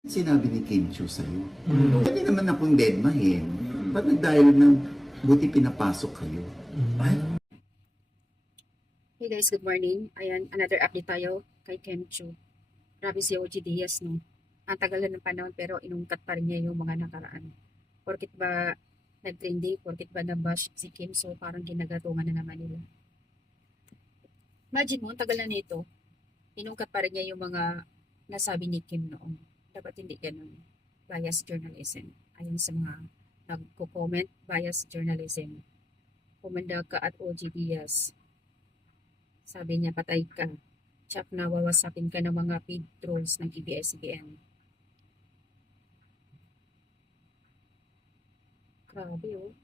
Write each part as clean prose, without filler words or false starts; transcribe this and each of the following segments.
Sinabi ni Kim Chiu sa'yo. Mm. Pwede naman akong dedmahin. Ba't nagdahil ng buti pinapasok kayo? Hey guys, good morning. Ayan, another update tayo kay Kim Chiu. Grabe si OG Diaz, no? Ang tagal na ng panahon pero inungkat pa rin niya yung mga nakaraan. Porkit ba nag-trending, porkit ba nabash si Kim, so parang ginagatungan na naman nila. Imagine mo, ang tagal na nito, inungkat pa rin niya yung mga nasabi ni Kim noon. Dapat hindi ganun. Bias journalism. Ayon sa mga nagko-comment, bias journalism. Pumanda ka at OG Diaz. Sabi niya, patay ka. Tsak na wawasakin ka ng mga feed trolls ng ABS-CBN. Grabe oh.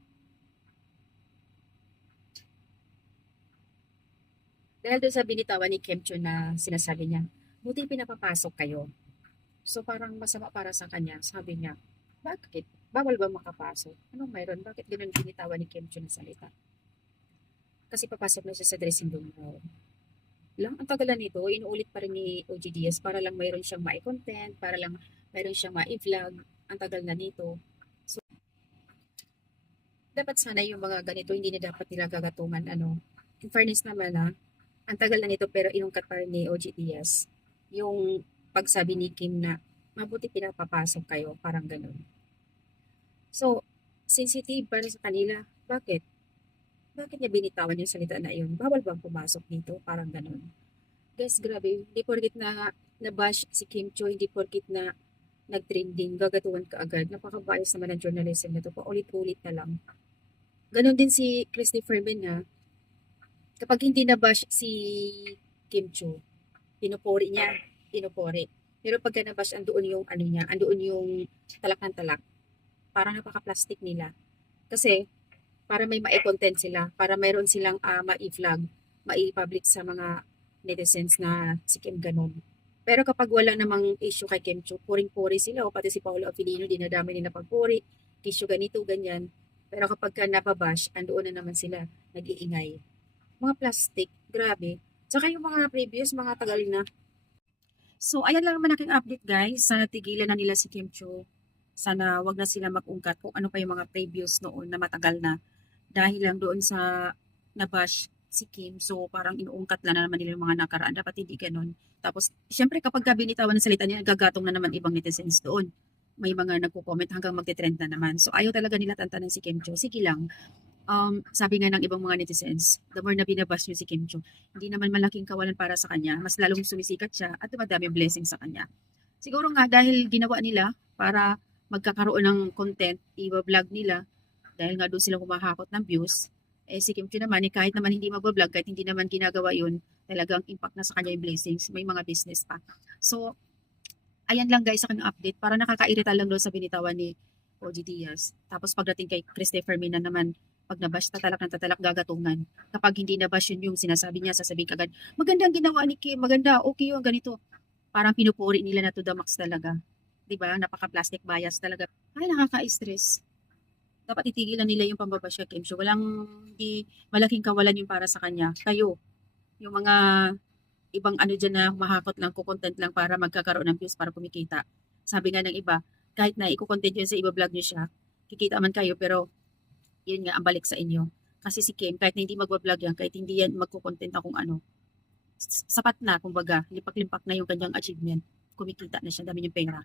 Dahil doon sa binitawan ni Kim Chiu na sinasabi niya, buti pinapapasok kayo. So parang masama para sa kanya. Sabi niya, bakit? Bawal ba makapasok? Anong mayroon? Bakit ganun binitawan ni Kim Chiu na salita? Kasi papasok na siya sa dressing room raw. Lang, ang tagalan nito, inuulit pa rin ni OG Diaz para lang mayroon siyang mai-content, para lang mayroon siyang mai-vlog. Ang tagal na nito. So, dapat sana yung mga ganito, hindi na dapat nila gagatungan. In fairness naman ang tagal na nito pero inungkat pa rin ni OG Diaz. Yung pagsabi ni Kim na, mabuti pinapapasok kayo, parang ganun. So, sensitive para sa kanila. Bakit? Bakit niya binitawan yung salita na yun? Bawal bang pumasok dito? Parang ganun. Guys, grabe. Hindi porkit na nabash si Kim Chiu, hindi porkit na nag-trending, gagatuan ka agad. Napaka-bias naman ng journalism na to. Paulit-ulit na lang. Ganon din si Christopher Min kapag hindi nabash si Kim Chiu, pinupuri niya, pinupuri. Pero pagka nabash, andoon yung niya, andoon yung talak ng talak. Parang napaka-plastic nila. Kasi, para may ma-content sila, para mayroon silang ma-vlog, ma-public sa mga netizens na si Kim ganon. Pero kapag wala namang issue kay Kim Chiu, puring-puri sila, o pati si Paolo Abilino, dinadami nila pagpuri, issue ganito, ganyan. Pero kapag ka nababash, andoon na naman sila, nag-iingay. Mga plastic, grabe. Tsaka yung mga previous, mga tagal na. So, ayan lang naman aking update guys. Sana tigilan na nila si Kim Chiu. Sana wag na sila mag-ungkat kung ano pa yung mga previous noon na matagal na. Dahil lang doon sa nabash si Kim. So, parang inuungkat lang na naman nila yung mga nakaraan. Dapat hindi ganun. Tapos, syempre kapag binitawan ng salita niya, gagatong na naman ibang netizens doon. May mga nagko-comment hanggang magte-trend na naman. So, ayaw talaga nila tantanan si Kim Chiu. Sige lang. Sabi nga ng ibang mga netizens, the more na binabash niyo si Kim Chiu, hindi naman malaking kawalan para sa kanya, mas lalong sumisikat siya at dumadami blessing sa kanya. Siguro nga dahil ginawa nila para magkakaroon ng content, i-vlog nila, dahil nga doon sila humahakot ng views, si Kim Chiu naman, kahit naman hindi mag-vlog, kahit hindi naman ginagawa yun, talagang impact na sa kanya yung blessings, may mga business pa. So, ayan lang guys sa kanyang update, para nakakairita lang doon sa binitawan ni OG Diaz. Tapos pagdating kay Christopher Min naman, pag nabash, tatalak ng tatalak, gagatungan. Kapag hindi nabash yun yung sinasabi niya, sasabihin kagad, magandang ginawa ni Kim, maganda, okay yung ganito. Parang pinupuri nila na to the max talaga. Diba? Napaka-plastic bias talaga. Ay, nakaka-stress. Dapat itigilan nila yung pambabash kay Kim Chiu. Walang di, malaking kawalan yung para sa kanya. Kayo, yung mga ibang dyan na humahakot lang, kukontent lang para magkakaroon ng views para kumikita. Sabi nga ng iba, kahit na ikukontent yun sa iba-vlog nyo siya, kikita man kayo, pero yun nga, ang balik sa inyo. Kasi si Kim, kahit na hindi magbablog yan, kahit hindi yan magkukontent na kung ano, sapat na, kumbaga, limpak-limpak na yung kanyang achievement. Kumikita na siya, dami niyang pera.